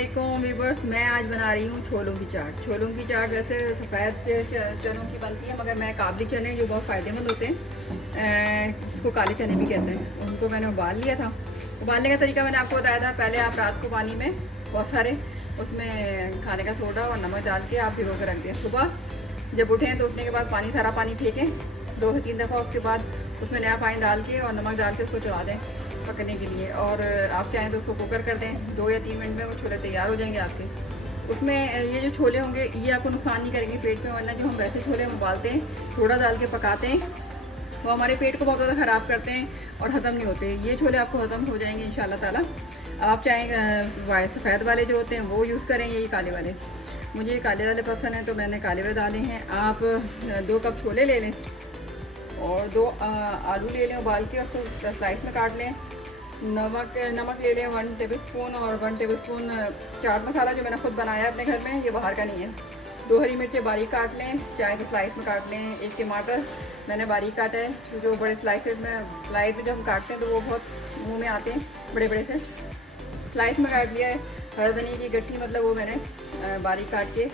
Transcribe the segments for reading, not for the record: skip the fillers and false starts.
अस्सलामुअलैकुम वीवर्स। मैं आज बना रही हूँ छोलों की चाट। छोलों की चाट वैसे सफ़ेद चनों की बनती है, मगर मैं काबली चने जो बहुत फ़ायदेमंद होते हैं, इसको काले चने भी कहते हैं, उनको मैंने उबाल लिया था। उबालने का तरीका मैंने आपको बताया था। पहले आप रात को पानी में बहुत सारे उसमें खाने का सोडा और नमक डाल के आप भिगो कर रख दें। सुबह जब उठें तो उठने के बाद पानी सारा पानी फेंकें 2 से 3 दफ़ा। उसके बाद उसमें नया पानी डाल के और नमक डाल के उसको चढ़ा दें पकने के लिए। और आप चाहें तो उसको कुकर कर दें। 2 या 3 मिनट में वो छोले तैयार हो जाएंगे आपके। उसमें ये जो छोले होंगे ये आपको नुकसान नहीं करेंगे पेट में, वरना जो हम वैसे छोले हम उबालते हैं थोड़ा डाल के पकाते हैं वो हमारे पेट को बहुत ज़्यादा ख़राब करते हैं और हज़म नहीं होते। ये छोले आपको हज़म हो जाएंगे इंशाल्लाह ताला। आप चाहें सफ़ेद वाले जो होते हैं वो यूज़ करें, यही काले वाले। मुझे काले वाले पसंद हैं तो मैंने काले वाले डाले हैं। आप 2 कप छोले ले लें और 2 आलू ले लें उबाल के, उसको स्लाइस में काट लें। नमक ले लें 1 टेबल स्पून और 1 टेबल स्पून चाट मसाला जो मैंने खुद बनाया है अपने घर में, ये बाहर का नहीं है। 2 हरी मिर्चें बारीक काट लें, चाहे तो स्लाइस में काट लें। 1 टमाटर मैंने बारीक काटा है, क्योंकि वो बड़े स्लाइस में जब हम काटते हैं तो वो बहुत मुँह में आते हैं बड़े बड़े से। स्लाइस में काट लिया है। हरा धनिया की गट्ठी मतलब वो मैंने बारीक काट के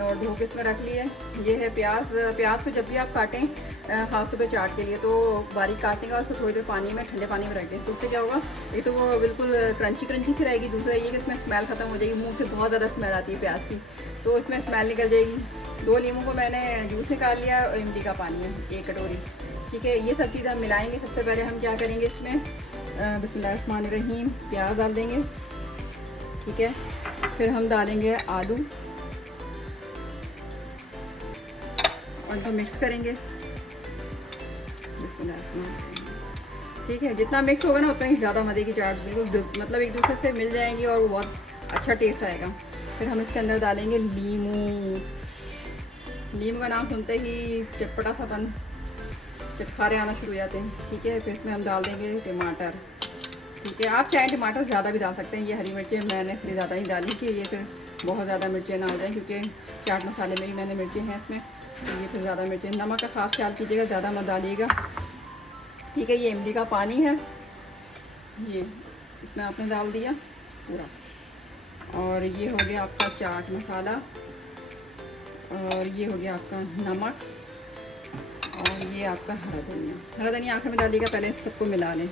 और धो के इसमें रख ली है। ये है प्याज को जब भी आप काटें ख़ास तौर पे चाट के लिए तो बारीक काटने का उसको थोड़ी देर पानी में ठंडे पानी में रख दें। तो उससे क्या होगा, एक तो वो बिल्कुल क्रंची सी रहेगी, दूसरा ये कि इसमें स्मेल ख़त्म हो जाएगी। मुंह से बहुत ज़्यादा स्मेल आती है प्याज की, तो इसमें स्मेल निकल जाएगी। 2 नींबू को मैंने जूस निकाल लिया और इमली का पानी है 1 कटोरी। ठीक है, ये सब चीज़ हम मिलाएँगे। सबसे पहले हम क्या करेंगे, इसमें बिस्मिल्लाहिर्रहमानिर्रहीम प्याज डाल देंगे। ठीक है, फिर हम डालेंगे आलू और इनको मिक्स करेंगे। ठीक है, जितना मिक्स होगा ना उतना ही ज़्यादा मज़े की चाट बिल्कुल मतलब एक दूसरे से मिल जाएंगी और वो बहुत अच्छा टेस्ट आएगा। फिर हम इसके अंदर डालेंगे नींबू का नाम सुनते ही चटपटा सापन चटखारे आना शुरू हो जाते हैं। ठीक है, फिर इसमें हम डाल देंगे टमाटर। ठीक है, आप चाहे टमाटर ज़्यादा भी डाल सकते हैं। ये हरी मिर्चें मैंने इसलिए ज़्यादा ही डाली कि ये फिर बहुत ज़्यादा मिर्चें ना हो जाएं, क्योंकि चाट मसाले में ही मैंने मिर्चें हैं इसमें, तो ये फिर ज़्यादा मिर्चें। नमक का खास ख्याल कीजिएगा, ज़्यादा मत डालिएगा। ठीक है, ये इमली का पानी है, ये इसमें आपने डाल दिया पूरा। और ये हो गया आपका चाट मसाला, और ये हो गया आपका नमक, और ये आपका हरा धनिया आखिर में डालिएगा। पहले सबको मिला लें।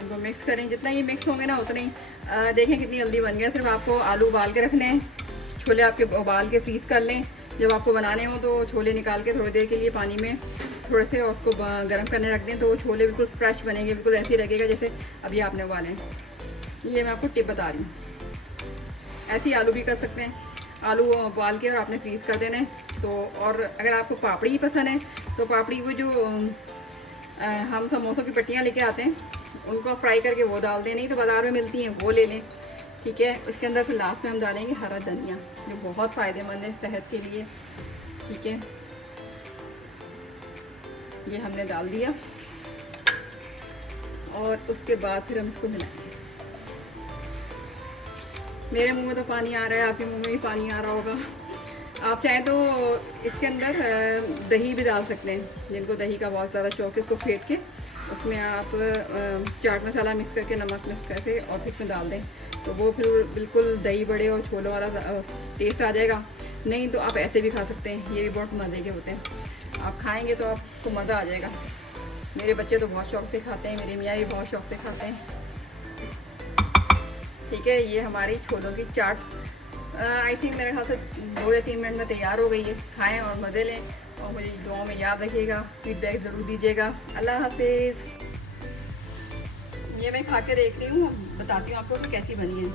इनको मिक्स करें, जितना ये मिक्स होंगे ना उतना ही देखें कितनी जल्दी बन गया। सिर्फ आपको आलू उबाल के रखने हैं, छोले आपके उबाल के फ्रीज़ कर लें। जब आपको बनाने हो तो छोले निकाल के थोड़ी देर के लिए पानी में थोड़े से उसको गर्म करने रख दें, तो वो छोले बिल्कुल फ्रेश बनेंगे, बिल्कुल ऐसे ही लगेगा जैसे अभी आपने उबाले हैं। ये मैं आपको टिप बता रही हूँ। ऐसे ही आलू भी कर सकते हैं, आलू उबाल के और आपने फ्रीज़ कर देना है। तो और अगर आपको पापड़ी ही पसंद है तो पापड़ी वो जो हम समोसों की पट्टियाँ लेके आते हैं उनको फ्राई करके वो डाल दें, नहीं तो बाज़ार में मिलती हैं वो ले लें। ठीक है, इसके अंदर फिर लास्ट में हम डालेंगे हरा धनिया जो बहुत फ़ायदेमंद है सेहत के लिए। ठीक है, ये हमने डाल दिया और उसके बाद फिर हम इसको मिलाएंगे। मेरे मुंह में तो पानी आ रहा है, आपके मुंह में भी पानी आ रहा होगा। आप चाहें तो इसके अंदर दही भी डाल सकते हैं, जिनको दही का बहुत ज़्यादा शौक है। इसको फेंट के उसमें आप चाट मसाला मिक्स करके नमक मिक्स करके और फिर इसमें डाल दें, तो वो फिर बिल्कुल दही बड़े और छोलों वाला टेस्ट आ जाएगा। नहीं तो आप ऐसे भी खा सकते हैं, ये भी बहुत मज़े के होते हैं। आप खाएंगे तो आपको मज़ा आ जाएगा। मेरे बच्चे तो बहुत शौक से खाते हैं, मेरे मियाँ भी बहुत शौक से खाते हैं। ठीक है, ये हमारी छोलों की चाट आई थिंक मेरे ख्याल से 2 या 3 मिनट में तैयार हो गई है। खाएँ और मज़े लें और मुझे दुआ में याद रखिएगा, फीडबैक ज़रूर दीजिएगा। अल्लाह हाफिज़। ये मैं खा के देख रही हूँ, बताती हूँ आपको कि कैसी बनी है।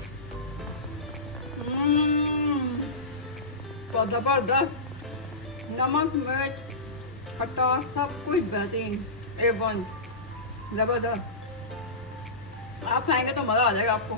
तो ज़बरदस्त, नमक मिर्च खट्टा सब कुछ बेहतरीन, A1 ज़बरदस्त। आप खाएंगे तो मज़ा आ जाएगा आपको।